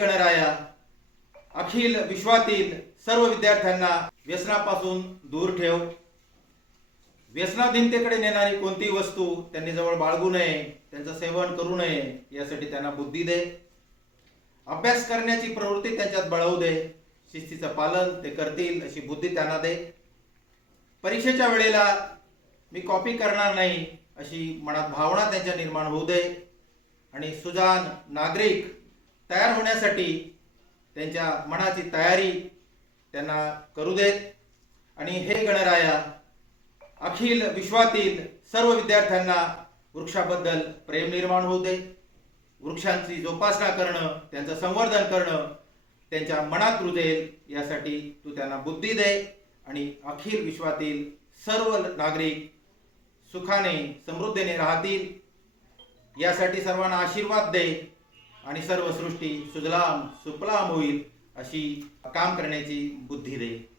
गणराया अखिल विश्वातील सर्व विद्यार्थ्यांना व्यसनापासून दूर ठेव. व्यसनाधीनतेकडे नेणारी कोणतीही वस्तू त्यांनी जवळ बाळगू नये त्यांचं सेवन करू नये यासाठी त्यांना बुद्धी दे. अभ्यास करण्याची प्रवृत्ती त्यांच्यात बळवू दे. शिस्तीचं पालन ते करतील अशी बुद्धी त्यांना दे. परीक्षेच्या वेळेला मी कॉपी करणार नाही अशी मनात भावना त्यांच्या निर्माण होऊ दे. आणि सुजान नागरिक तयार होण्यासाठी त्यांच्या मनाची तयारी त्यांना करू देत. आणि हे गणराया अखिल विश्वातील सर्व विद्यार्थ्यांना वृक्षाबद्दल प्रेम निर्माण होऊ दे वृक्षांची जोपासना करणं त्यांचं संवर्धन करणं त्यांच्या मनात रुजेल यासाठी तू त्यांना बुद्धी दे. आणि अखिल विश्वातील सर्व नागरिक सुखाने समृद्धीने राहतील. यासाठी सर्वांना आशीर्वाद दे. आणि सर्व सृष्टी सुजलाम सुफलाम होईल अशी काम करण्याची बुद्धी दे.